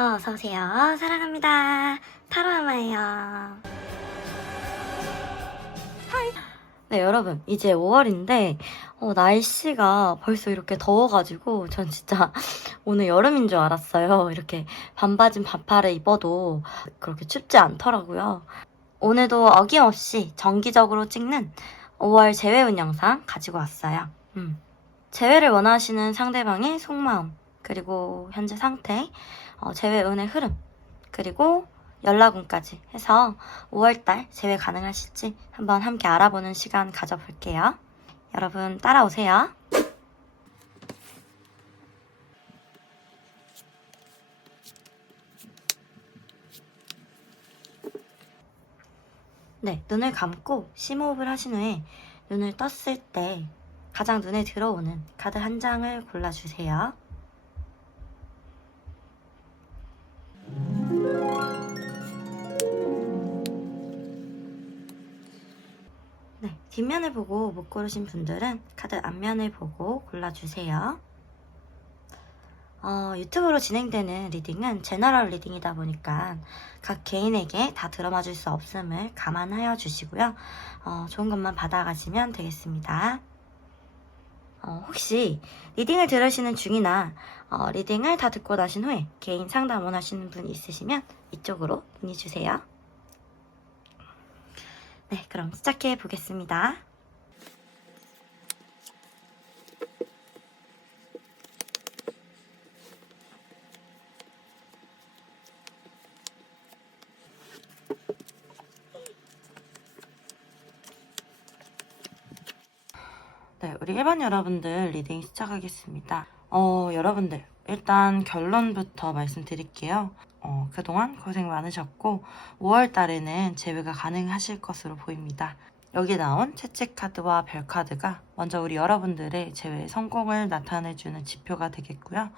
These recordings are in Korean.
안녕하세요. 어서오세요. 사랑합니다. 타로아마예요. 네, 여러분. 이제 5월인데, 날씨가 벌써 이렇게 더워가지고, 전 진짜 오늘 여름인 줄 알았어요. 이렇게 반바지 반팔을 입어도 그렇게 춥지 않더라고요. 오늘도 어김없이 정기적으로 찍는 5월 재회운 영상 가지고 왔어요. 재회를 원하시는 상대방의 속마음, 그리고 현재 상태, 재회운의 흐름, 그리고 연락운까지 해서 5월달 재회 가능하실지 한번 함께 알아보는 시간 가져볼게요. 여러분 따라오세요. 네, 눈을 감고 심호흡을 하신 후에 눈을 떴을 때 가장 눈에 들어오는 카드 한 장을 골라주세요. 네, 뒷면을 보고 못 고르신 분들은 카드 앞면을 보고 골라주세요. 유튜브로 진행되는 리딩은 제너럴 리딩이다 보니까 각 개인에게 다 들어맞을 수 없음을 감안하여 주시고요. 좋은 것만 받아가시면 되겠습니다. 혹시 리딩을 들으시는 중이나 리딩을 다 듣고 나신 후에 개인 상담 원하시는 분 있으시면 이쪽으로 문의 주세요. 네, 그럼 시작해 보겠습니다. 네, 우리 일반 여러분들 리딩 시작하겠습니다. 여러분들 일단 결론부터 말씀드릴게요. 그동안 고생 많으셨고 5월 달에는 재회가 가능하실 것으로 보입니다. 여기 나온 채찍 카드와 별 카드가 먼저 우리 여러분들의 재회 성공을 나타내주는 지표가 되겠고요.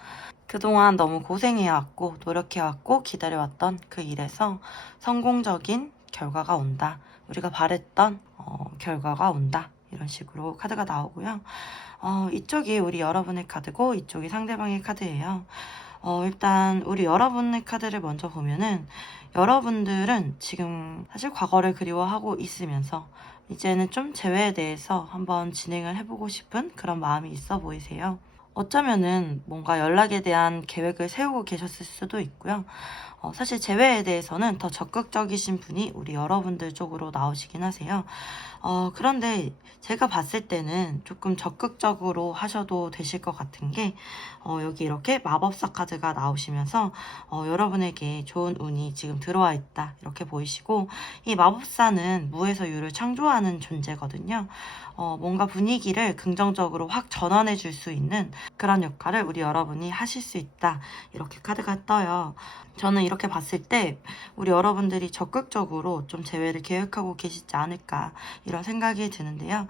그동안 너무 고생해왔고 노력해왔고 기다려왔던 그 일에서 성공적인 결과가 온다. 우리가 바랬던 결과가 온다. 이런 식으로 카드가 나오고요. 이쪽이 우리 여러분의 카드고 이쪽이 상대방의 카드예요. 일단 우리 여러분의 카드를 먼저 보면은 여러분들은 지금 사실 과거를 그리워하고 있으면서 이제는 좀 재회에 대해서 한번 진행을 해보고 싶은 그런 마음이 있어 보이세요. 어쩌면은 뭔가 연락에 대한 계획을 세우고 계셨을 수도 있고요. 사실 재회에 대해서는 더 적극적이신 분이 우리 여러분들 쪽으로 나오시긴 하세요. 그런데 제가 봤을 때는 조금 적극적으로 하셔도 되실 것 같은 게 여기 이렇게 마법사 카드가 나오시면서 여러분에게 좋은 운이 지금 들어와 있다 이렇게 보이시고, 이 마법사는 무에서 유를 창조하는 존재거든요. 뭔가 분위기를 긍정적으로 확 전환해 줄 수 있는 그런 역할을 우리 여러분이 하실 수 있다 이렇게 카드가 떠요. 저는 이렇게 봤을 때 우리 여러분들이 적극적으로 좀 재회를 계획하고 계시지 않을까 이런 생각이 드는데요.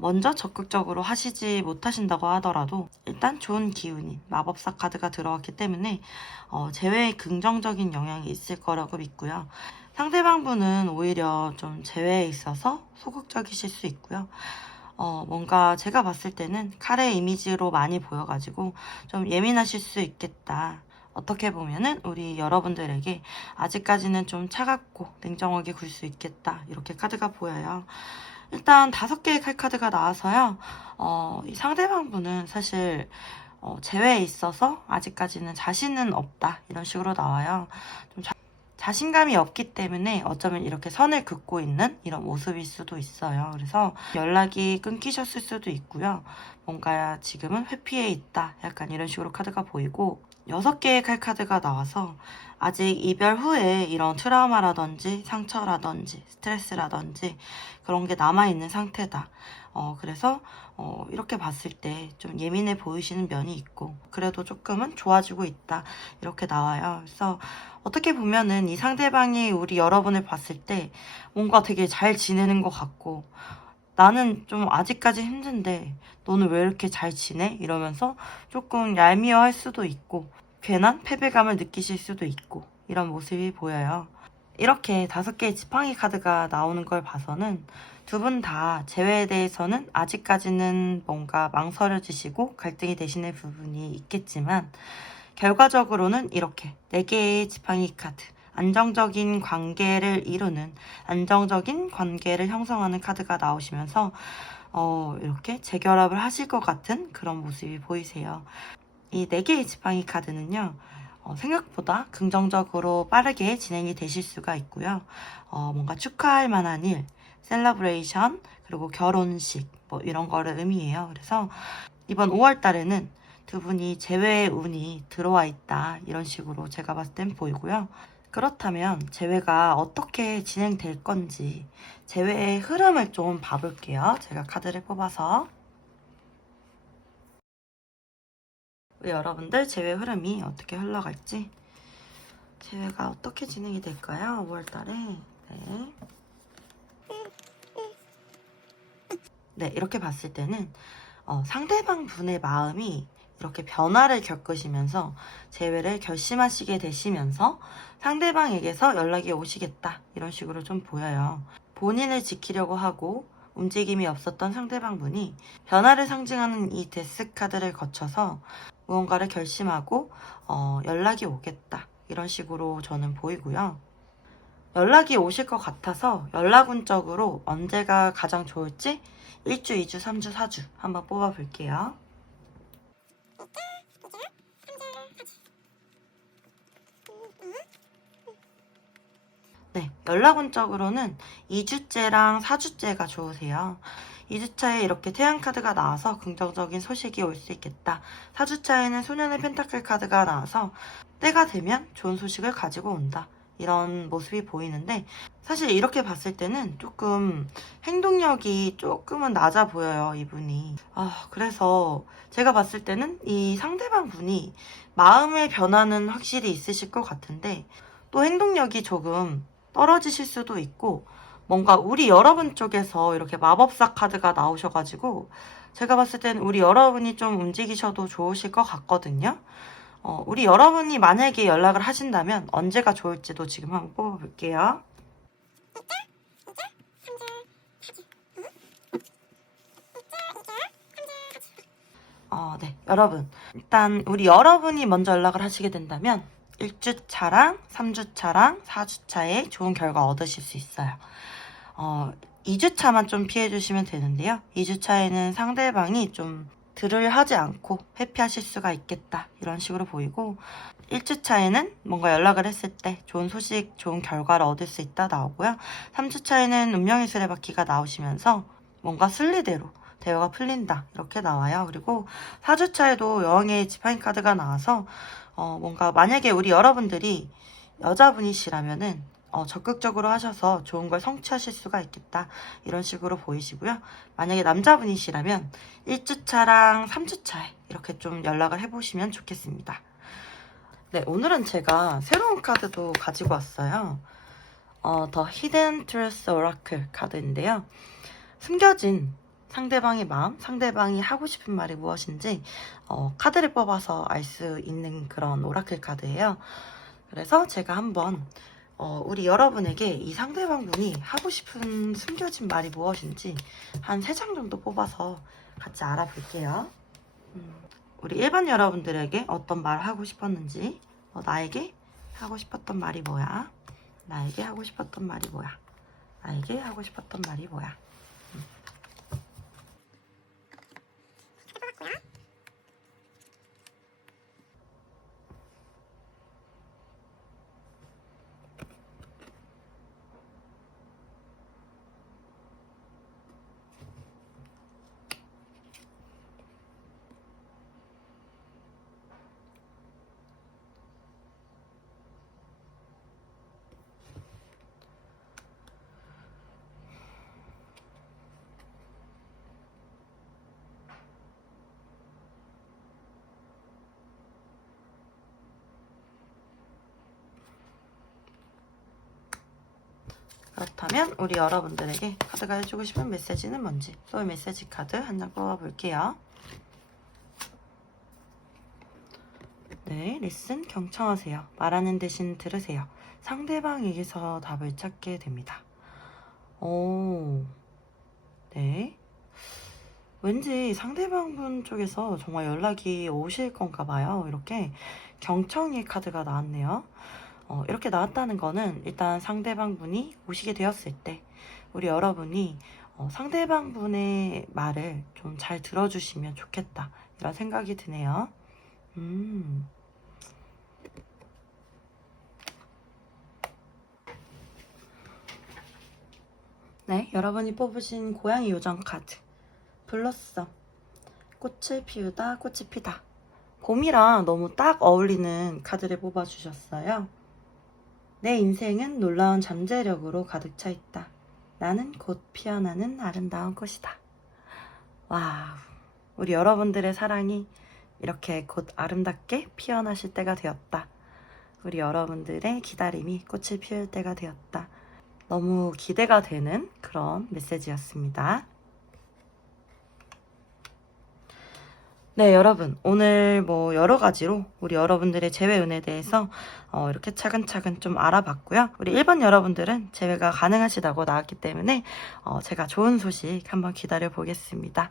먼저 적극적으로 하시지 못하신다고 하더라도 일단 좋은 기운이 마법사 카드가 들어왔기 때문에 재회에 긍정적인 영향이 있을 거라고 믿고요. 상대방 분은 오히려 좀 재회에 있어서 소극적이실 수 있고요. 뭔가 제가 봤을 때는 칼의 이미지로 많이 보여가지고 좀 예민하실 수 있겠다. 어떻게 보면은 우리 여러분들에게 아직까지는 좀 차갑고 냉정하게 굴 수 있겠다. 이렇게 카드가 보여요. 일단 5개의 칼카드가 나와서요. 이 상대방 분은 사실 재회에 있어서 아직까지는 자신은 없다. 이런 식으로 나와요. 좀 자신감이 없기 때문에 어쩌면 이렇게 선을 긋고 있는 이런 모습일 수도 있어요. 그래서 연락이 끊기셨을 수도 있고요. 뭔가 지금은 회피해 있다. 약간 이런 식으로 카드가 보이고, 6개의 칼카드가 나와서 아직 이별 후에 이런 트라우마라든지 상처라든지 스트레스라든지 그런 게 남아있는 상태다. 그래서 이렇게 봤을 때 좀 예민해 보이시는 면이 있고 그래도 조금은 좋아지고 있다. 이렇게 나와요. 그래서 어떻게 보면은 이 상대방이 우리 여러분을 봤을 때 뭔가 되게 잘 지내는 것 같고, 나는 좀 아직까지 힘든데 너는 왜 이렇게 잘 지내? 이러면서 조금 얄미워 할 수도 있고 괜한 패배감을 느끼실 수도 있고 이런 모습이 보여요. 이렇게 5개의 지팡이 카드가 나오는 걸 봐서는 두 분 다 재회에 대해서는 아직까지는 뭔가 망설여지시고 갈등이 되시는 부분이 있겠지만, 결과적으로는 이렇게 4개의 지팡이 카드, 안정적인 관계를 이루는, 안정적인 관계를 형성하는 카드가 나오시면서 이렇게 재결합을 하실 것 같은 그런 모습이 보이세요. 이 4개의 지팡이 카드는요, 생각보다 긍정적으로 빠르게 진행이 되실 수가 있고요. 뭔가 축하할 만한 일, 셀러브레이션, 그리고 결혼식, 뭐 이런 거를 의미해요. 그래서 이번 5월 달에는 두 분이 재회의 운이 들어와 있다. 이런 식으로 제가 봤을 땐 보이고요. 그렇다면 재회가 어떻게 진행될 건지 재회의 흐름을 좀 봐볼게요. 제가 카드를 뽑아서. 여러분들 재회 흐름이 어떻게 흘러갈지, 재회가 어떻게 진행이 될까요? 5월 달에. 네. 네, 이렇게 봤을 때는 상대방 분의 마음이 이렇게 변화를 겪으시면서 재회를 결심하시게 되시면서 상대방에게서 연락이 오시겠다, 이런 식으로 좀 보여요. 본인을 지키려고 하고 움직임이 없었던 상대방 분이 변화를 상징하는 이 데스 카드를 거쳐서 무언가를 결심하고 연락이 오겠다, 이런 식으로 저는 보이고요. 연락이 오실 것 같아서 연락운적으로 언제가 가장 좋을지 1주, 2주, 3주, 4주 한번 뽑아볼게요. 네, 연락운적으로는 2주째랑 4주째가 좋으세요. 2주차에 이렇게 태양 카드가 나와서 긍정적인 소식이 올 수 있겠다. 4주차에는 소년의 펜타클 카드가 나와서 때가 되면 좋은 소식을 가지고 온다, 이런 모습이 보이는데, 사실 이렇게 봤을 때는 조금 행동력이 조금은 낮아 보여요, 이분이. 그래서 제가 봤을 때는 이 상대방 분이 마음의 변화는 확실히 있으실 것 같은데, 또 행동력이 조금 떨어지실 수도 있고, 뭔가 우리 여러분 쪽에서 이렇게 마법사 카드가 나오셔가지고 제가 봤을 때는 우리 여러분이 좀 움직이셔도 좋으실 것 같거든요. 우리 여러분이 만약에 연락을 하신다면 언제가 좋을지도 지금 한번 뽑아볼게요. 네, 여러분. 일단 우리 여러분이 먼저 연락을 하시게 된다면 1주차랑 3주차랑 4주차에 좋은 결과 얻으실 수 있어요. 2주차만 좀 피해주시면 되는데요. 2주차에는 상대방이 좀 들을 하지 않고 회피하실 수가 있겠다, 이런 식으로 보이고, 1주차에는 뭔가 연락을 했을 때 좋은 소식, 좋은 결과를 얻을 수 있다 나오고요. 3주차에는 운명의 수레바퀴가 나오시면서 뭔가 순리대로 대화가 풀린다, 이렇게 나와요. 그리고 4주차에도 여왕의 지팡이 카드가 나와서 뭔가 만약에 우리 여러분들이 여자분이시라면은 적극적으로 하셔서 좋은 걸 성취하실 수가 있겠다, 이런 식으로 보이시고요. 만약에 남자분이시라면 1주차랑 3주차에 이렇게 좀 연락을 해보시면 좋겠습니다. 네, 오늘은 제가 새로운 카드도 가지고 왔어요. The Hidden Truth Oracle 카드인데요. 숨겨진 상대방의 마음, 상대방이 하고 싶은 말이 무엇인지 카드를 뽑아서 알 수 있는 그런 오라클 카드예요. 그래서 제가 한번 우리 여러분에게 이 상대방 분이 하고 싶은 숨겨진 말이 무엇인지 한 3장 정도 뽑아서 같이 알아볼게요. 우리 일반 여러분들에게 어떤 말을 하고 싶었는지, 나에게 하고 싶었던 말이 뭐야? 나에게 하고 싶었던 말이 뭐야? 나에게 하고 싶었던 말이 뭐야? 그렇다면 우리 여러분들에게 카드가 해주고 싶은 메시지는 뭔지 소울 메시지 카드 한 장 뽑아볼게요. 네, 리슨 경청하세요. 말하는 대신 들으세요. 상대방에게서 답을 찾게 됩니다. 네. 왠지 상대방 분 쪽에서 정말 연락이 오실 건가 봐요. 이렇게 경청의 카드가 나왔네요. 이렇게 나왔다는 거는 일단 상대방 분이 오시게 되었을 때 우리 여러분이 상대방 분의 말을 좀 잘 들어주시면 좋겠다 이런 생각이 드네요. 네, 여러분이 뽑으신 고양이 요정 카드 블러썸. 꽃을 피우다 꽃이 피다. 봄이랑 너무 딱 어울리는 카드를 뽑아주셨어요. 내 인생은 놀라운 잠재력으로 가득 차 있다. 나는 곧 피어나는 아름다운 꽃이다. 와, 우리 여러분들의 사랑이 이렇게 곧 아름답게 피어나실 때가 되었다. 우리 여러분들의 기다림이 꽃을 피울 때가 되었다. 너무 기대가 되는 그런 메시지였습니다. 네, 여러분. 오늘 뭐 여러 가지로 우리 여러분들의 재회 운에 대해서 이렇게 차근차근 좀 알아봤고요. 우리 1번 여러분들은 재회가 가능하시다고 나왔기 때문에 제가 좋은 소식 한번 기다려 보겠습니다.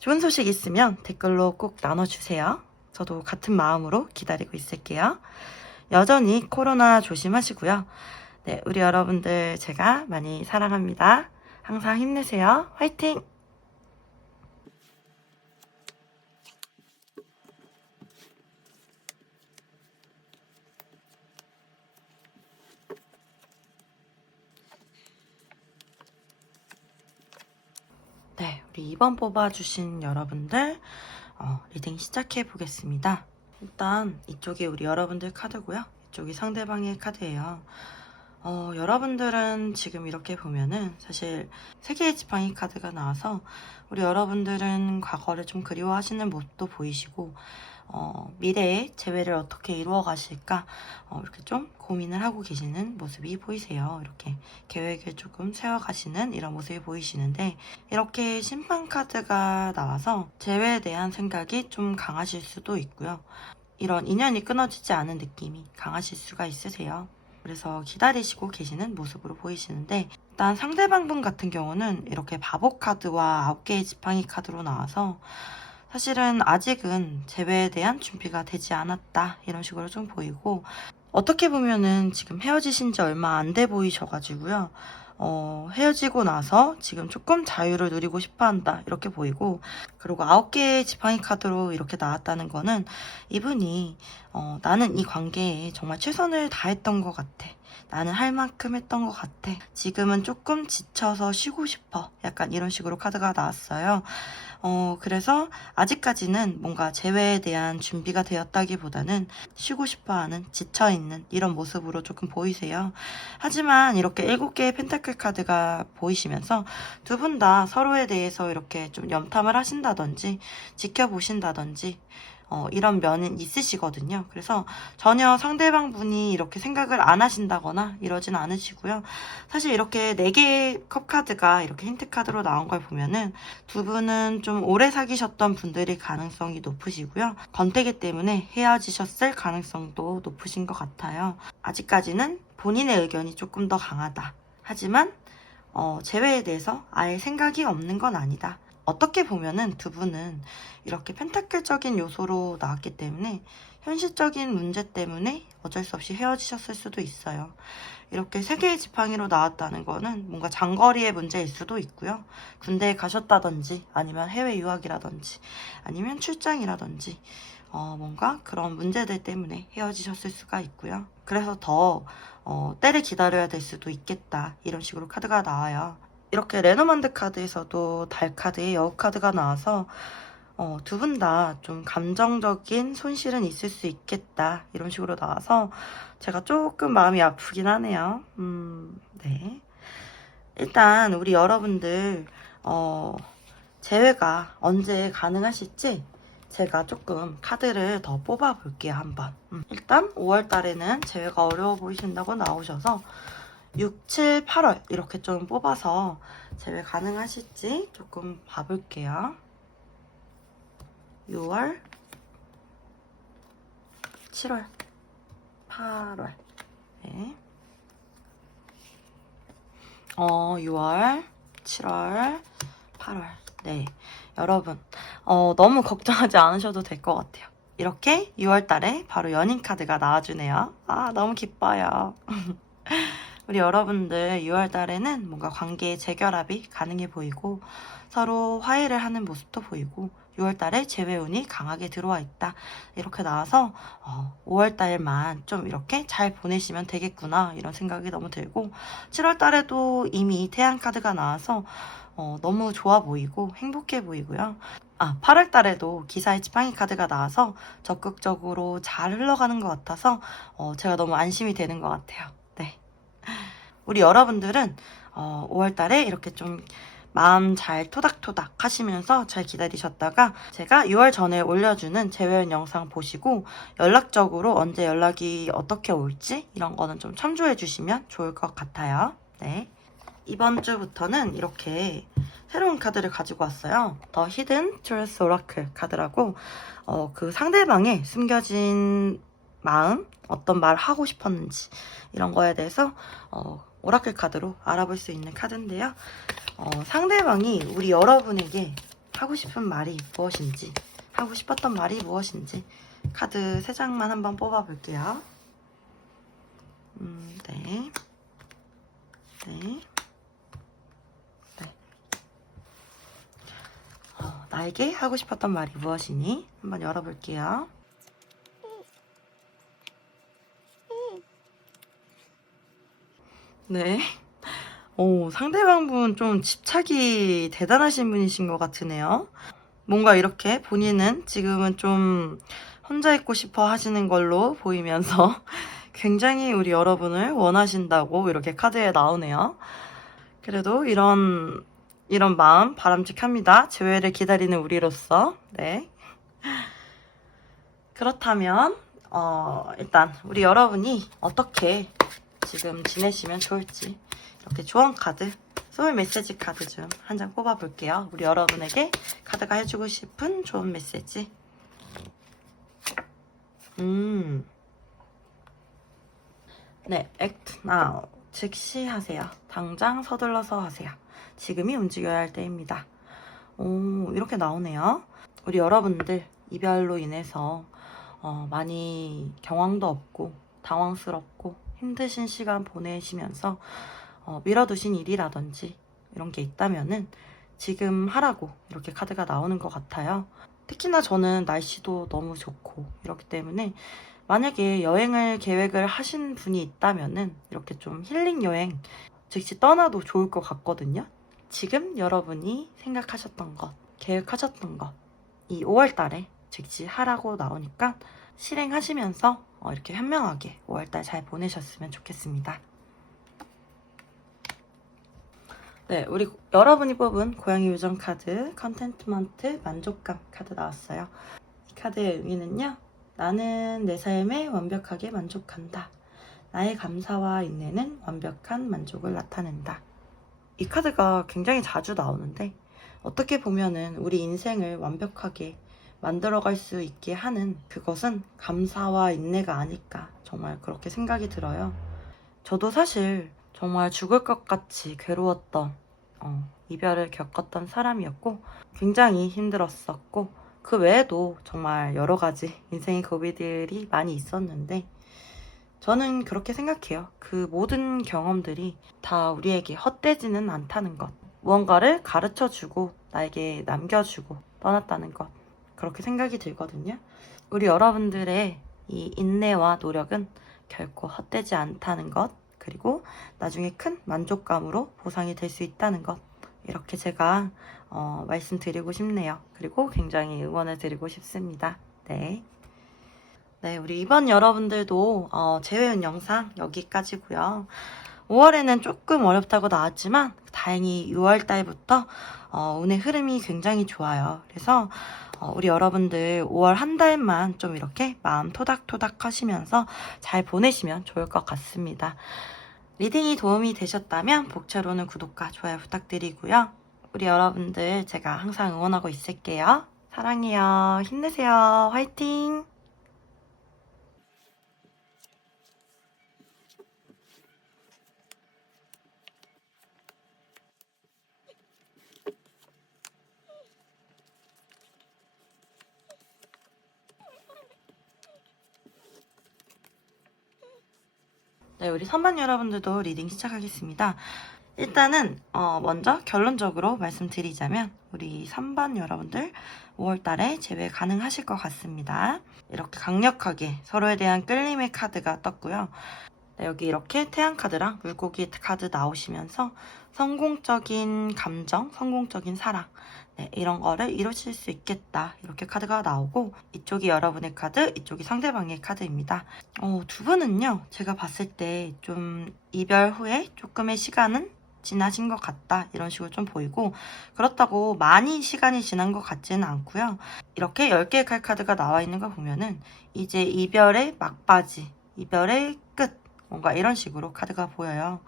좋은 소식 있으면 댓글로 꼭 나눠주세요. 저도 같은 마음으로 기다리고 있을게요. 여전히 코로나 조심하시고요. 네, 우리 여러분들 제가 많이 사랑합니다. 항상 힘내세요. 화이팅! 네, 우리 2번 뽑아주신 여러분들 리딩 시작해 보겠습니다. 일단 이쪽이 우리 여러분들 카드고요. 이쪽이 상대방의 카드예요. 여러분들은 지금 이렇게 보면은 사실 3개의 지팡이 카드가 나와서 우리 여러분들은 과거를 좀 그리워하시는 모습도 보이시고 미래의 재회를 어떻게 이루어 가실까 이렇게 좀 고민을 하고 계시는 모습이 보이세요. 이렇게 계획을 조금 세워 가시는 이런 모습이 보이시는데 이렇게 심판 카드가 나와서 재회에 대한 생각이 좀 강하실 수도 있고요. 이런 인연이 끊어지지 않은 느낌이 강하실 수가 있으세요. 그래서 기다리시고 계시는 모습으로 보이시는데 일단 상대방 분 같은 경우는 이렇게 바보 카드와 9개의 지팡이 카드로 나와서 사실은 아직은 재회에 대한 준비가 되지 않았다 이런 식으로 좀 보이고 어떻게 보면은 지금 헤어지신 지 얼마 안 돼 보이셔가지고요. 헤어지고 나서 지금 조금 자유를 누리고 싶어 한다 이렇게 보이고 그리고 9개의 지팡이 카드로 이렇게 나왔다는 거는 이분이 나는 이 관계에 정말 최선을 다했던 것 같아. 나는 할 만큼 했던 것 같아. 지금은 조금 지쳐서 쉬고 싶어. 약간 이런 식으로 카드가 나왔어요. 그래서 아직까지는 뭔가 재회에 대한 준비가 되었다기보다는 쉬고 싶어하는, 지쳐있는 이런 모습으로 조금 보이세요. 하지만 이렇게 7개의 펜타클 카드가 보이시면서 두 분 다 서로에 대해서 이렇게 좀 염탐을 하신다든지 지켜보신다든지 이런 면은 있으시거든요. 그래서 전혀 상대방 분이 이렇게 생각을 안 하신다거나 이러진 않으시고요. 사실 이렇게 4개의 컵 카드가 이렇게 힌트 카드로 나온 걸 보면은 두 분은 좀 오래 사귀셨던 분들일 가능성이 높으시고요. 권태기 때문에 헤어지셨을 가능성도 높으신 것 같아요. 아직까지는 본인의 의견이 조금 더 강하다. 하지만 재회에 대해서 아예 생각이 없는 건 아니다. 어떻게 보면은 두 분은 이렇게 펜타클적인 요소로 나왔기 때문에 현실적인 문제 때문에 어쩔 수 없이 헤어지셨을 수도 있어요. 이렇게 3개의 지팡이로 나왔다는 거는 뭔가 장거리의 문제일 수도 있고요. 군대에 가셨다든지 아니면 해외 유학이라든지 아니면 출장이라든지 뭔가 그런 문제들 때문에 헤어지셨을 수가 있고요. 그래서 더 때를 기다려야 될 수도 있겠다 이런 식으로 카드가 나와요. 이렇게 레노만드 카드에서도 달 카드에 여우 카드가 나와서 두 분 다 좀 감정적인 손실은 있을 수 있겠다 이런 식으로 나와서 제가 조금 마음이 아프긴 하네요. 네. 일단 우리 여러분들 재회가 언제 가능하실지 제가 조금 카드를 더 뽑아 볼게요 한번. 일단 5월 달에는 재회가 어려워 보이신다고 나오셔서 6, 7, 8월 이렇게 좀 뽑아서 재회 가능하실지 조금 봐볼게요. 6월, 7월, 8월. 네. 6월, 7월, 8월. 네. 여러분, 너무 걱정하지 않으셔도 될 것 같아요. 이렇게 6월 달에 바로 연인 카드가 나와주네요. 아, 너무 기뻐요. 우리 여러분들 6월 달에는 뭔가 관계의 재결합이 가능해 보이고 서로 화해를 하는 모습도 보이고 6월 달에 재회운이 강하게 들어와 있다. 이렇게 나와서 5월 달만 좀 이렇게 잘 보내시면 되겠구나 이런 생각이 너무 들고 7월 달에도 이미 태양 카드가 나와서 너무 좋아 보이고 행복해 보이고요. 8월 달에도 기사의 지팡이 카드가 나와서 적극적으로 잘 흘러가는 것 같아서 제가 너무 안심이 되는 것 같아요. 네. 우리 여러분들은 5월 달에 이렇게 좀 마음 잘 토닥토닥 하시면서 잘 기다리셨다가 제가 6월 전에 올려주는 재회원 영상 보시고 연락적으로 언제 연락이 어떻게 올지 이런 거는 좀 참조해 주시면 좋을 것 같아요. 네. 이번 주부터는 이렇게 새로운 카드를 가지고 왔어요. 더 히든 트루스 오라클 카드라고 그 상대방의 숨겨진 마음, 어떤 말 하고 싶었는지 이런 거에 대해서 오라클 카드로 알아볼 수 있는 카드인데요. 상대방이 우리 여러분에게 하고 싶은 말이 무엇인지, 하고 싶었던 말이 무엇인지 카드 3장만 한번 뽑아볼게요. 네. 네. 나에게 하고 싶었던 말이 무엇이니? 한번 열어볼게요. 네. 상대방분 좀 집착이 대단하신 분이신 것 같으네요. 뭔가 이렇게 본인은 지금은 좀 혼자 있고 싶어 하시는 걸로 보이면서 굉장히 우리 여러분을 원하신다고 이렇게 카드에 나오네요. 그래도 이런 마음 바람직합니다. 재회를 기다리는 우리로서. 네. 그렇다면 일단 우리 여러분이 어떻게 지금 지내시면 좋을지 이렇게 조언 카드, 소울 메시지 카드 좀 한 장 뽑아볼게요. 우리 여러분에게 카드가 해주고 싶은 좋은 메시지. 네, act now. 즉시 하세요. 당장 서둘러서 하세요. 지금이 움직여야 할 때입니다. 이렇게 나오네요. 우리 여러분들 이별로 인해서 많이 경황도 없고 당황스럽고 힘드신 시간 보내시면서 미뤄두신 일이라든지 이런 게 있다면은 지금 하라고 이렇게 카드가 나오는 것 같아요. 특히나 저는 날씨도 너무 좋고 이렇기 때문에 만약에 여행을 계획을 하신 분이 있다면은 이렇게 좀 힐링 여행 즉시 떠나도 좋을 것 같거든요. 지금 여러분이 생각하셨던 것, 계획하셨던 것, 이 5월 달에 즉시 하라고 나오니까 실행하시면서 이렇게 현명하게 5월달 잘 보내셨으면 좋겠습니다. 네, 우리 여러분이 뽑은 고양이 요정 카드 컨텐트먼트 만족감 카드 나왔어요. 이 카드의 의미는요. 나는 내 삶에 완벽하게 만족한다. 나의 감사와 인내는 완벽한 만족을 나타낸다. 이 카드가 굉장히 자주 나오는데 어떻게 보면은 우리 인생을 완벽하게 만들어갈 수 있게 하는 그것은 감사와 인내가 아닐까 정말 그렇게 생각이 들어요. 저도 사실 정말 죽을 것 같이 괴로웠던 이별을 겪었던 사람이었고 굉장히 힘들었었고 그 외에도 정말 여러 가지 인생의 고비들이 많이 있었는데 저는 그렇게 생각해요. 그 모든 경험들이 다 우리에게 헛되지는 않다는 것. 무언가를 가르쳐주고 나에게 남겨주고 떠났다는 것. 그렇게 생각이 들거든요. 우리 여러분들의 이 인내와 노력은 결코 헛되지 않다는 것. 그리고 나중에 큰 만족감으로 보상이 될 수 있다는 것. 이렇게 제가 말씀드리고 싶네요. 그리고 굉장히 응원을 드리고 싶습니다. 네. 네, 우리 이번 여러분들도 재회운 영상 여기까지고요. 5월에는 조금 어렵다고 나왔지만 다행히 6월 달부터 운의 흐름이 굉장히 좋아요. 그래서 우리 여러분들 5월 한 달만 좀 이렇게 마음 토닥토닥 하시면서 잘 보내시면 좋을 것 같습니다. 리딩이 도움이 되셨다면 복채로는 구독과 좋아요 부탁드리고요. 우리 여러분들 제가 항상 응원하고 있을게요. 사랑해요. 힘내세요. 화이팅! 네, 우리 선반 여러분들도 리딩 시작하겠습니다. 일단은 먼저 결론적으로 말씀드리자면 우리 선반 여러분들 5월달에 재회 가능하실 것 같습니다. 이렇게 강력하게 서로에 대한 끌림의 카드가 떴고요. 네, 여기 이렇게 태양 카드랑 물고기 카드 나오시면서 성공적인 감정, 성공적인 사랑, 네, 이런 거를 이루실 수 있겠다, 이렇게 카드가 나오고, 이쪽이 여러분의 카드, 이쪽이 상대방의 카드입니다. 두 분은요, 제가 봤을 때 좀 이별 후에 조금의 시간은 지나신 것 같다, 이런 식으로 좀 보이고, 그렇다고 많이 시간이 지난 것 같지는 않고요. 이렇게 10개의 칼카드가 나와 있는 거 보면은 이제 이별의 막바지, 이별의 끝, 뭔가 이런 식으로 카드가 보여요.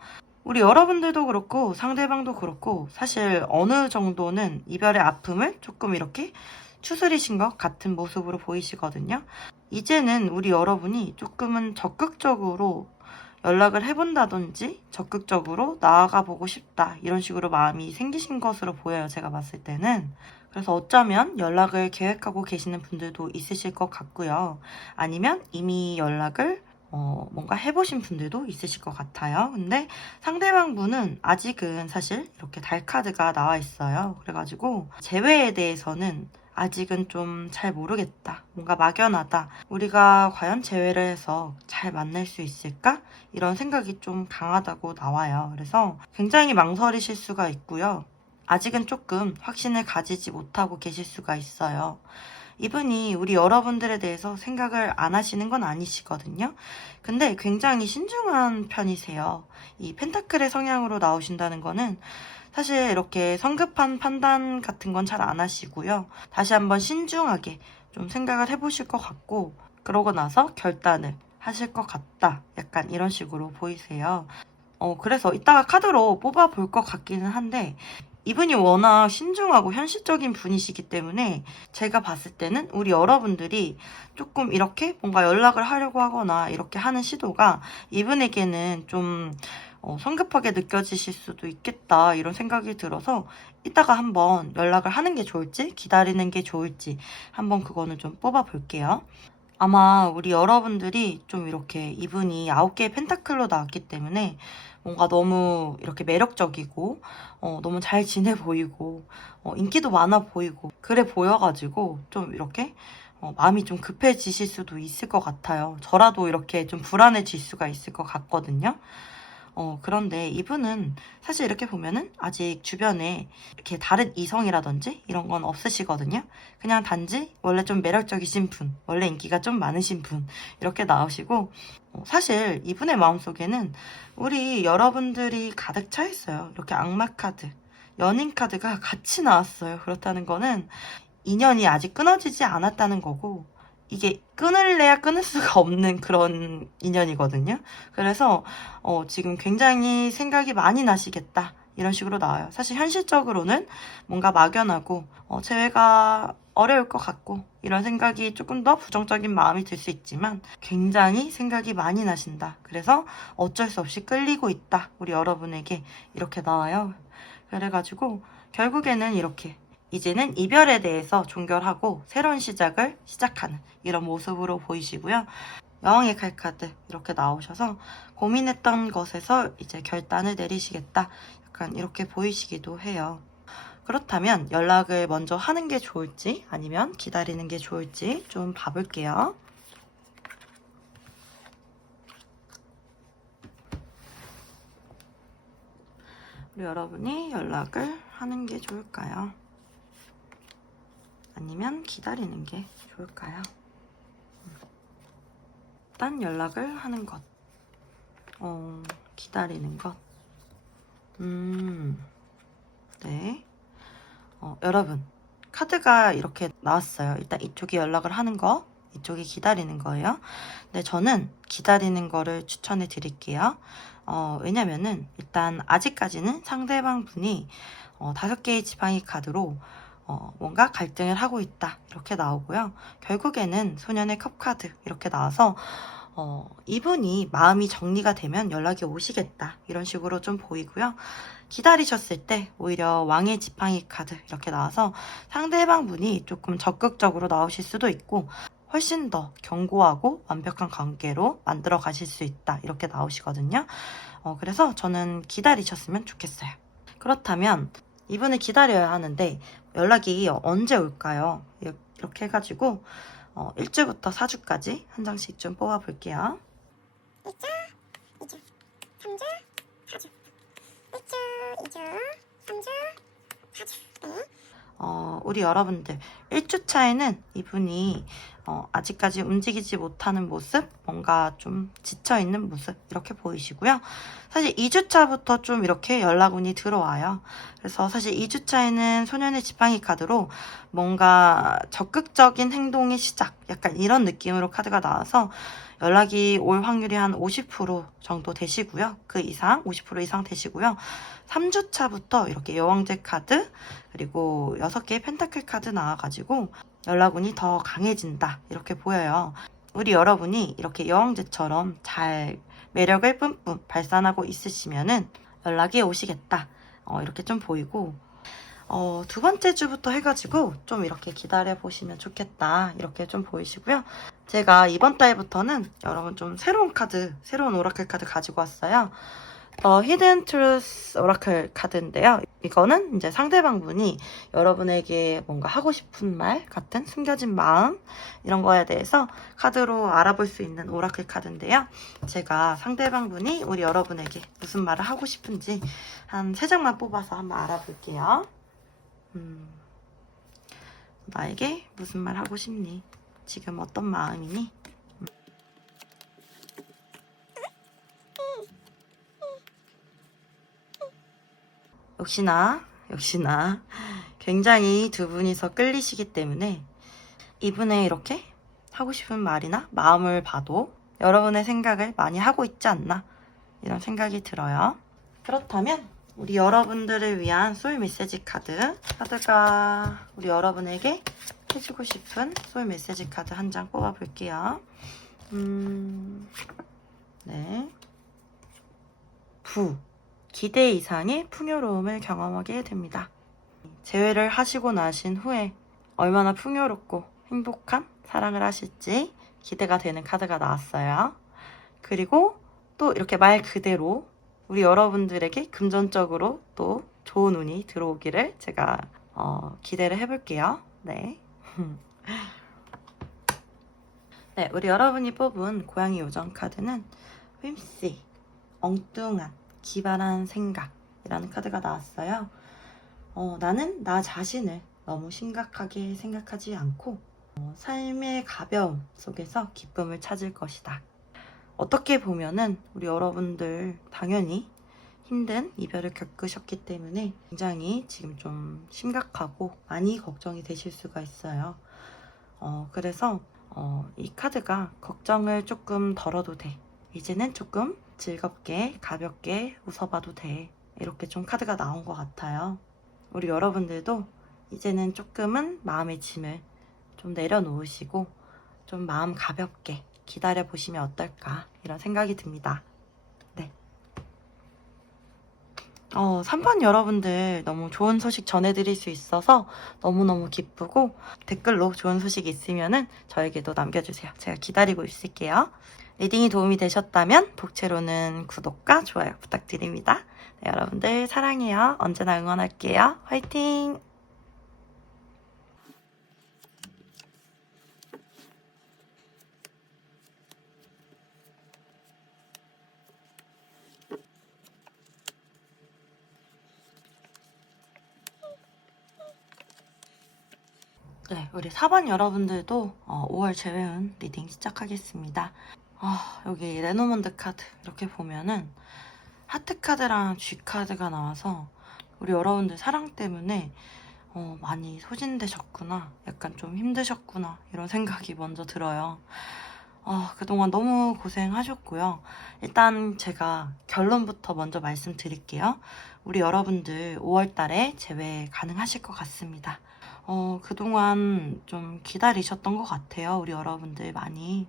우리 여러분들도 그렇고 상대방도 그렇고 사실 어느 정도는 이별의 아픔을 조금 이렇게 추스리신 것 같은 모습으로 보이시거든요. 이제는 우리 여러분이 조금은 적극적으로 연락을 해본다든지 적극적으로 나아가 보고 싶다, 이런 식으로 마음이 생기신 것으로 보여요, 제가 봤을 때는. 그래서 어쩌면 연락을 계획하고 계시는 분들도 있으실 것 같고요. 아니면 이미 연락을 뭔가 해보신 분들도 있으실 것 같아요. 근데 상대방 분은 아직은 사실 이렇게 달 카드가 나와 있어요. 그래가지고 재회에 대해서는 아직은 좀 잘 모르겠다, 뭔가 막연하다, 우리가 과연 재회를 해서 잘 만날 수 있을까? 이런 생각이 좀 강하다고 나와요. 그래서 굉장히 망설이실 수가 있고요. 아직은 조금 확신을 가지지 못하고 계실 수가 있어요. 이분이 우리 여러분들에 대해서 생각을 안 하시는 건 아니시거든요. 근데 굉장히 신중한 편이세요. 이 펜타클의 성향으로 나오신다는 거는 사실 이렇게 성급한 판단 같은 건 잘 안 하시고요. 다시 한번 신중하게 좀 생각을 해보실 것 같고, 그러고 나서 결단을 하실 것 같다, 약간 이런 식으로 보이세요. 그래서 이따가 카드로 뽑아볼 것 같기는 한데, 이분이 워낙 신중하고 현실적인 분이시기 때문에 제가 봤을 때는 우리 여러분들이 조금 이렇게 뭔가 연락을 하려고 하거나 이렇게 하는 시도가 이분에게는 좀 성급하게 느껴지실 수도 있겠다, 이런 생각이 들어서 이따가 한번 연락을 하는 게 좋을지 기다리는 게 좋을지 한번 그거는 좀 뽑아 볼게요. 아마 우리 여러분들이 좀 이렇게 이분이 9개의 펜타클로 나왔기 때문에 뭔가 너무 이렇게 매력적이고 너무 잘 지내 보이고 인기도 많아 보이고 그래 보여가지고 좀 이렇게 마음이 좀 급해지실 수도 있을 것 같아요. 저라도 이렇게 좀 불안해질 수가 있을 것 같거든요. 그런데 이분은 사실 이렇게 보면은 아직 주변에 이렇게 다른 이성이라든지 이런 건 없으시거든요. 그냥 단지 원래 좀 매력적이신 분, 원래 인기가 좀 많으신 분, 이렇게 나오시고, 사실 이분의 마음속에는 우리 여러분들이 가득 차 있어요. 이렇게 악마 카드, 연인 카드가 같이 나왔어요. 그렇다는 거는 인연이 아직 끊어지지 않았다는 거고, 이게 끊을래야 끊을 수가 없는 그런 인연이거든요. 그래서 지금 굉장히 생각이 많이 나시겠다, 이런 식으로 나와요. 사실 현실적으로는 뭔가 막연하고 재회가 어려울 것 같고 이런 생각이 조금 더 부정적인 마음이 들 수 있지만 굉장히 생각이 많이 나신다, 그래서 어쩔 수 없이 끌리고 있다, 우리 여러분에게, 이렇게 나와요. 그래가지고 결국에는 이렇게 이제는 이별에 대해서 종결하고 새로운 시작을 시작하는 이런 모습으로 보이시고요. 여왕의 칼카드 이렇게 나오셔서 고민했던 것에서 이제 결단을 내리시겠다, 약간 이렇게 보이시기도 해요. 그렇다면 연락을 먼저 하는 게 좋을지 아니면 기다리는 게 좋을지 좀 봐볼게요. 우리 여러분이 연락을 하는 게 좋을까요? 아니면 기다리는 게 좋을까요? 일단 연락을 하는 것, 기다리는 것. 네. 여러분, 카드가 이렇게 나왔어요. 일단 이쪽이 연락을 하는 거, 이쪽이 기다리는 거예요. 근데 저는 기다리는 거를 추천해 드릴게요. 왜냐면은 일단 아직까지는 상대방 분이 5개의 지팡이 카드로 뭔가 갈등을 하고 있다, 이렇게 나오고요. 결국에는 소년의 컵 카드 이렇게 나와서 이분이 마음이 정리가 되면 연락이 오시겠다, 이런 식으로 좀 보이고요. 기다리셨을 때 오히려 왕의 지팡이 카드 이렇게 나와서 상대방 분이 조금 적극적으로 나오실 수도 있고, 훨씬 더 견고하고 완벽한 관계로 만들어 가실 수 있다. 이렇게 나오시거든요. 그래서 저는 기다리셨으면 좋겠어요. 그렇다면 이분을 기다려야 하는데 연락이 언제 올까요? 이렇게 해가지고 1주부터 4주까지 한 장씩 좀 뽑아볼게요. 1주, 2주, 3주, 4주. 1주, 2주, 3주, 4주. 네. 우리 여러분들 1주차에는 이분이 아직까지 움직이지 못하는 모습, 뭔가 좀 지쳐있는 모습 이렇게 보이시고요. 사실 2주차부터 좀 이렇게 연락운이 들어와요. 그래서 사실 2주차에는 소년의 지팡이 카드로 뭔가 적극적인 행동의 시작, 약간 이런 느낌으로 카드가 나와서 연락이 올 확률이 한 50% 정도 되시고요. 그 이상, 50% 이상 되시고요. 3주차부터 이렇게 여왕제 카드, 그리고 6개의 펜타클 카드 나와가지고 연락운이 더 강해진다. 이렇게 보여요. 우리 여러분이 이렇게 여왕제처럼 잘 매력을 뿜뿜 발산하고 있으시면은 연락이 오시겠다. 이렇게 좀 보이고, 두 번째 주부터 해가지고 좀 이렇게 기다려보시면 좋겠다. 이렇게 좀 보이시고요. 제가 이번 달부터는 여러분 좀 새로운 카드, 새로운 오라클 카드 가지고 왔어요. 히든 트루스 오라클 카드인데요. 이거는 이제 상대방 분이 여러분에게 뭔가 하고 싶은 말 같은 숨겨진 마음 이런 거에 대해서 카드로 알아볼 수 있는 오라클 카드인데요. 제가 상대방 분이 우리 여러분에게 무슨 말을 하고 싶은지 한 3장만 뽑아서 한번 알아볼게요. 나에게 무슨 말 하고 싶니? 지금 어떤 마음이니? 역시나 굉장히 두 분이서 끌리시기 때문에 이분의 이렇게 하고 싶은 말이나 마음을 봐도 여러분의 생각을 많이 하고 있지 않나 이런 생각이 들어요. 그렇다면 우리 여러분들을 위한 소울 메시지 카드가 우리 여러분에게 해주고 싶은 소울 메시지 카드 한 장 뽑아볼게요. 네. 기대 이상의 풍요로움을 경험하게 됩니다. 재회를 하시고 나신 후에 얼마나 풍요롭고 행복한 사랑을 하실지 기대가 되는 카드가 나왔어요. 그리고 또 이렇게 말 그대로 우리 여러분들에게 금전적으로 또 좋은 운이 들어오기를 제가 기대를 해볼게요. 네. 네, 우리 여러분이 뽑은 고양이 요정 카드는 휘씨, 엉뚱한 기발한 생각이라는 카드가 나왔어요. 나는 나 자신을 너무 심각하게 생각하지 않고 삶의 가벼움 속에서 기쁨을 찾을 것이다. 어떻게 보면은 우리 여러분들 당연히 힘든 이별을 겪으셨기 때문에 굉장히 지금 좀 심각하고 많이 걱정이 되실 수가 있어요. 그래서 이 카드가 걱정을 조금 덜어도 돼. 이제는 조금 즐겁게 가볍게 웃어봐도 돼. 이렇게 좀 카드가 나온 것 같아요. 우리 여러분들도 이제는 조금은 마음의 짐을 좀 내려놓으시고 좀 마음 가볍게 기다려보시면 어떨까 이런 생각이 듭니다. 네. 3번 여러분들 너무 좋은 소식 전해드릴 수 있어서 너무너무 기쁘고 댓글로 좋은 소식 있으면은 저에게도 남겨주세요. 제가 기다리고 있을게요. 리딩이 도움이 되셨다면 복채로는 구독과 좋아요 부탁드립니다. 네, 여러분들 사랑해요. 언제나 응원할게요. 화이팅! 네, 우리 4번 여러분들도 5월 재회운 리딩 시작하겠습니다. 여기 레노먼드 카드 이렇게 보면은 하트 카드랑 G 카드가 나와서 우리 여러분들 사랑 때문에 많이 소진되셨구나, 약간 좀 힘드셨구나 이런 생각이 먼저 들어요. 그동안 너무 고생하셨고요. 일단 제가 결론부터 먼저 말씀드릴게요. 우리 여러분들 5월달에 재회 가능하실 것 같습니다. 그동안 좀 기다리셨던 것 같아요. 우리 여러분들 많이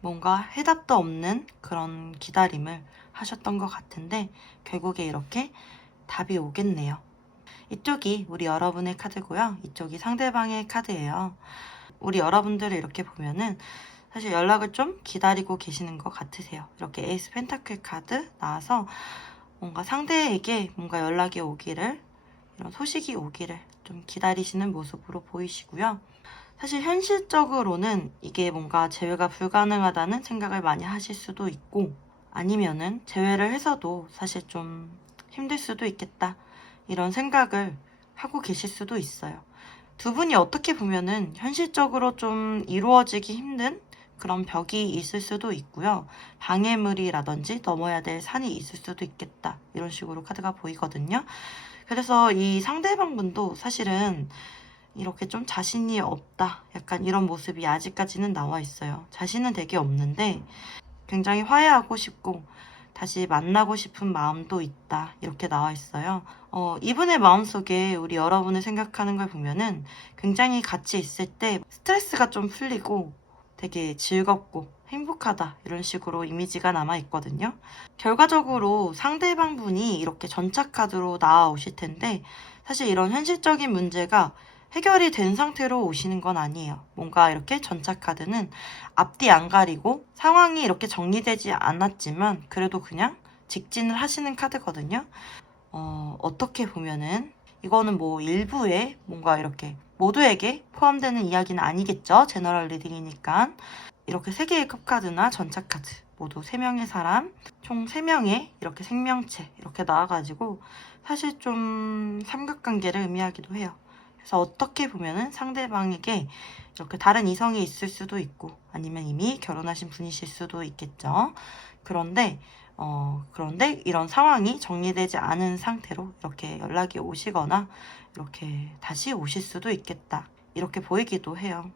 뭔가 해답도 없는 그런 기다림을 하셨던 것 같은데 결국에 이렇게 답이 오겠네요. 이쪽이 우리 여러분의 카드고요. 이쪽이 상대방의 카드예요. 우리 여러분들을 이렇게 보면은 사실 연락을 좀 기다리고 계시는 것 같으세요. 이렇게 에이스 펜타클 카드 나와서 뭔가 상대에게 뭔가 연락이 오기를, 이런 소식이 오기를 좀 기다리시는 모습으로 보이시고요. 사실 현실적으로는 이게 뭔가 재회가 불가능하다는 생각을 많이 하실 수도 있고, 아니면은 재회를 해서도 사실 좀 힘들 수도 있겠다, 이런 생각을 하고 계실 수도 있어요. 두 분이 어떻게 보면은 현실적으로 좀 이루어지기 힘든 그런 벽이 있을 수도 있고요. 방해물이라든지 넘어야 될 산이 있을 수도 있겠다, 이런 식으로 카드가 보이거든요. 그래서 이 상대방분도 사실은 이렇게 좀 자신이 없다, 약간 이런 모습이 아직까지는 나와 있어요. 자신은 되게 없는데 굉장히 화해하고 싶고 다시 만나고 싶은 마음도 있다, 이렇게 나와 있어요. 이분의 마음속에 우리 여러분을 생각하는 걸 보면은 굉장히 같이 있을 때 스트레스가 좀 풀리고 되게 즐겁고 행복하다, 이런 식으로 이미지가 남아 있거든요. 결과적으로 상대방 분이 이렇게 전차카드로 나와오실 텐데, 사실 이런 현실적인 문제가 해결이 된 상태로 오시는 건 아니에요. 뭔가 이렇게 전차카드는 앞뒤 안 가리고 상황이 이렇게 정리되지 않았지만 그래도 그냥 직진을 하시는 카드거든요. 어떻게 보면은 이거는 뭐 일부에 뭔가 이렇게 모두에게 포함되는 이야기는 아니겠죠. 제너럴 리딩이니까. 이렇게 3개의 컵카드나 전차카드 모두 3명의 사람, 총 3명의 이렇게 생명체 이렇게 나와가지고 사실 좀 삼각관계를 의미하기도 해요. 그래서 어떻게 보면은 상대방에게 이렇게 다른 이성이 있을 수도 있고, 아니면 이미 결혼하신 분이실 수도 있겠죠. 그런데 이런 상황이 정리되지 않은 상태로 이렇게 연락이 오시거나 이렇게 다시 오실 수도 있겠다, 이렇게 보이기도 해요.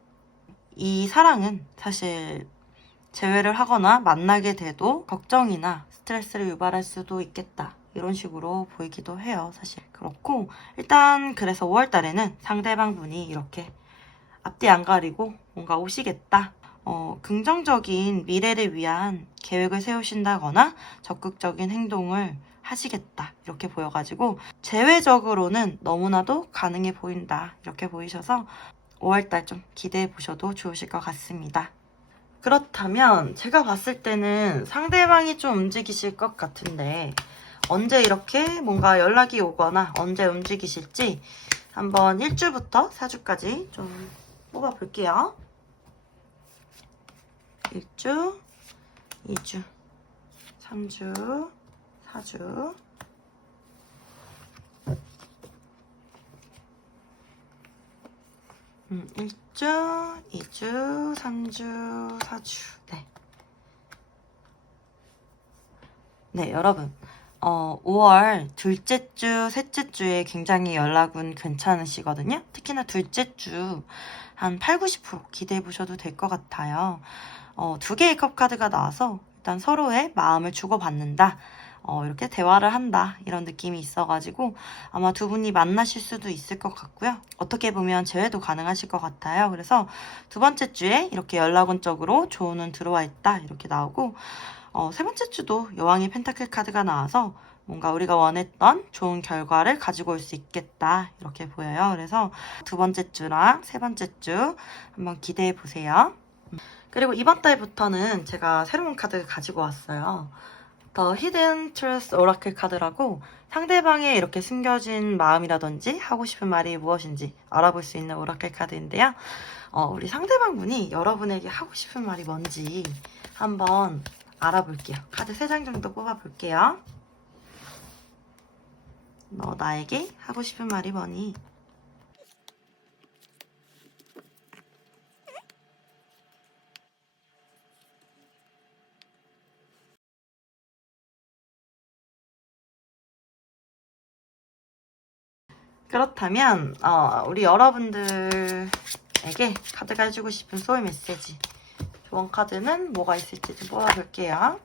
이 사랑은 사실 재회를 하거나 만나게 돼도 걱정이나 스트레스를 유발할 수도 있겠다, 이런 식으로 보이기도 해요. 사실 그렇고, 일단 그래서 5월 달에는 상대방 분이 이렇게 앞뒤 안 가리고 뭔가 오시겠다, 긍정적인 미래를 위한 계획을 세우신다거나 적극적인 행동을 하시겠다, 이렇게 보여가지고 재회적으로는 너무나도 가능해 보인다, 이렇게 보이셔서 5월달 좀 기대해 보셔도 좋으실 것 같습니다. 그렇다면 제가 봤을 때는 상대방이 좀 움직이실 것 같은데, 언제 이렇게 뭔가 연락이 오거나 언제 움직이실지 한번 1주부터 4주까지 좀 뽑아볼게요. 1주, 2주, 3주, 4주. 음, 1주, 2주, 3주, 4주. 네. 네, 여러분. 5월 둘째 주, 셋째 주에 굉장히 연락은 괜찮으시거든요. 특히나 둘째 주 한 8, 90% 기대해 보셔도 될 것 같아요. 2개의 컵 카드가 나와서 일단 서로의 마음을 주고받는다, 이렇게 대화를 한다, 이런 느낌이 있어가지고 아마 두 분이 만나실 수도 있을 것 같고요. 어떻게 보면 재회도 가능하실 것 같아요. 그래서 두 번째 주에 이렇게 연락운 쪽으로 조언은 들어와 있다, 이렇게 나오고, 세 번째 주도 여왕의 펜타클 카드가 나와서 뭔가 우리가 원했던 좋은 결과를 가지고 올 수 있겠다, 이렇게 보여요. 그래서 두 번째 주랑 세 번째 주 한번 기대해 보세요. 그리고 이번 달부터는 제가 새로운 카드 가지고 왔어요. The Hidden Truth Oracle 카드라고, 상대방의 이렇게 숨겨진 마음이라든지 하고 싶은 말이 무엇인지 알아볼 수 있는 오라클 카드인데요. 우리 상대방 분이 여러분에게 하고 싶은 말이 뭔지 한번 알아볼게요. 카드 3장 정도 뽑아볼게요. 너 나에게 하고 싶은 말이 뭐니? 그렇다면 우리 여러분들에게 카드가 해주고 싶은 소울 메시지, 조언 카드는 뭐가 있을지 좀 뽑아볼게요.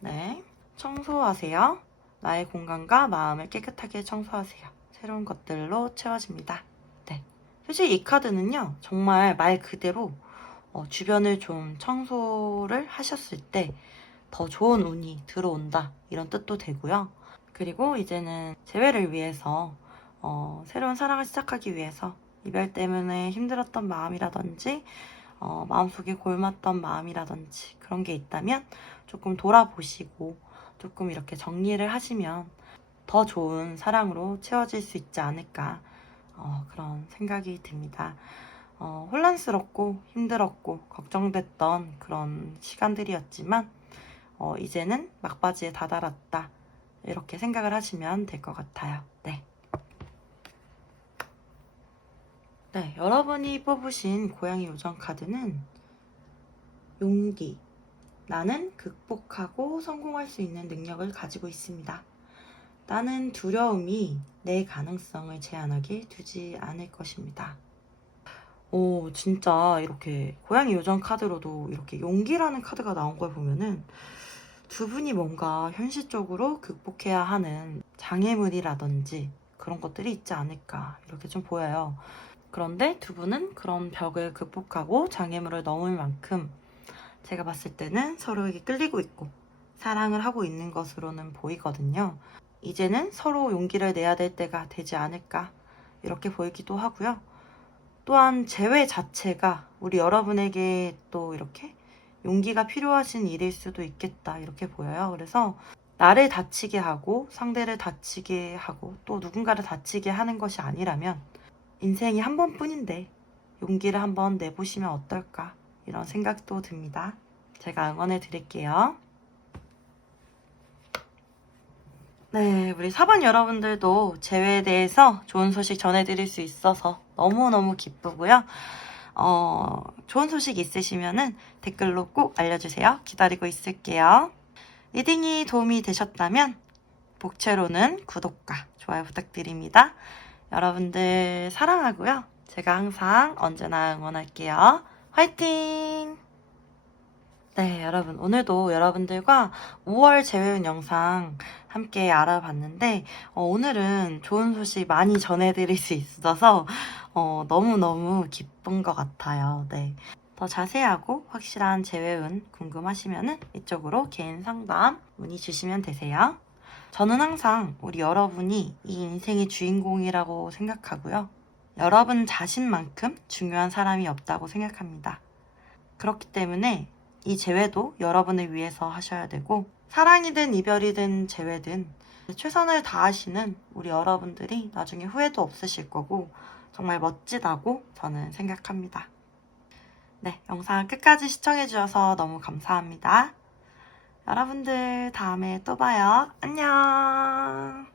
네. 청소하세요. 나의 공간과 마음을 깨끗하게 청소하세요. 새로운 것들로 채워집니다. 네. 사실 이 카드는요, 정말 말 그대로 주변을 좀 청소를 하셨을 때 더 좋은 운이 들어온다, 이런 뜻도 되고요. 그리고 이제는 재회를 위해서 새로운 사랑을 시작하기 위해서 이별 때문에 힘들었던 마음이라든지 마음속에 골랐던 마음이라든지 그런 게 있다면 조금 돌아보시고 조금 이렇게 정리를 하시면 더 좋은 사랑으로 채워질 수 있지 않을까 그런 생각이 듭니다. 혼란스럽고 힘들었고 걱정됐던 그런 시간들이었지만 이제는 막바지에 다다랐다 이렇게 생각을 하시면 될 것 같아요. 네, 여러분이 뽑으신 고양이 요정 카드는 용기. 나는 극복하고 성공할 수 있는 능력을 가지고 있습니다. 나는 두려움이 내 가능성을 제한하게 두지 않을 것입니다. 오, 진짜 이렇게 고양이 요정 카드로도 이렇게 용기라는 카드가 나온 걸 보면은 두 분이 뭔가 현실적으로 극복해야 하는 장애물이라든지 그런 것들이 있지 않을까 이렇게 좀 보여요. 그런데 두 분은 그런 벽을 극복하고 장애물을 넘을 만큼 제가 봤을 때는 서로에게 끌리고 있고 사랑을 하고 있는 것으로는 보이거든요. 이제는 서로 용기를 내야 될 때가 되지 않을까 이렇게 보이기도 하고요. 또한 재회 자체가 우리 여러분에게 또 이렇게 용기가 필요하신 일일 수도 있겠다 이렇게 보여요. 그래서 나를 다치게 하고 상대를 다치게 하고 또 누군가를 다치게 하는 것이 아니라면 인생이 한 번뿐인데 용기를 한번 내보시면 어떨까 이런 생각도 듭니다. 제가 응원해 드릴게요. 네, 우리 4번 여러분들도 재회에 대해서 좋은 소식 전해드릴 수 있어서 너무너무 기쁘고요. 좋은 소식 있으시면은 댓글로 꼭 알려주세요. 기다리고 있을게요. 리딩이 도움이 되셨다면 복채로는 구독과 좋아요 부탁드립니다. 여러분들 사랑하고요. 제가 항상 언제나 응원할게요. 화이팅! 네, 여러분 오늘도 여러분들과 5월 재회운 영상 함께 알아봤는데 오늘은 좋은 소식 많이 전해드릴 수 있어서 너무너무 기쁜 것 같아요. 네. 더 자세하고 확실한 재회운 궁금하시면은 이쪽으로 개인 상담 문의 주시면 되세요. 저는 항상 우리 여러분이 이 인생의 주인공이라고 생각하고요. 여러분 자신만큼 중요한 사람이 없다고 생각합니다. 그렇기 때문에 이 재회도 여러분을 위해서 하셔야 되고 사랑이든 이별이든 재회든 최선을 다하시는 우리 여러분들이 나중에 후회도 없으실 거고 정말 멋지다고 저는 생각합니다. 네, 영상 끝까지 시청해주셔서 너무 감사합니다. 여러분들 다음에 또 봐요. 안녕.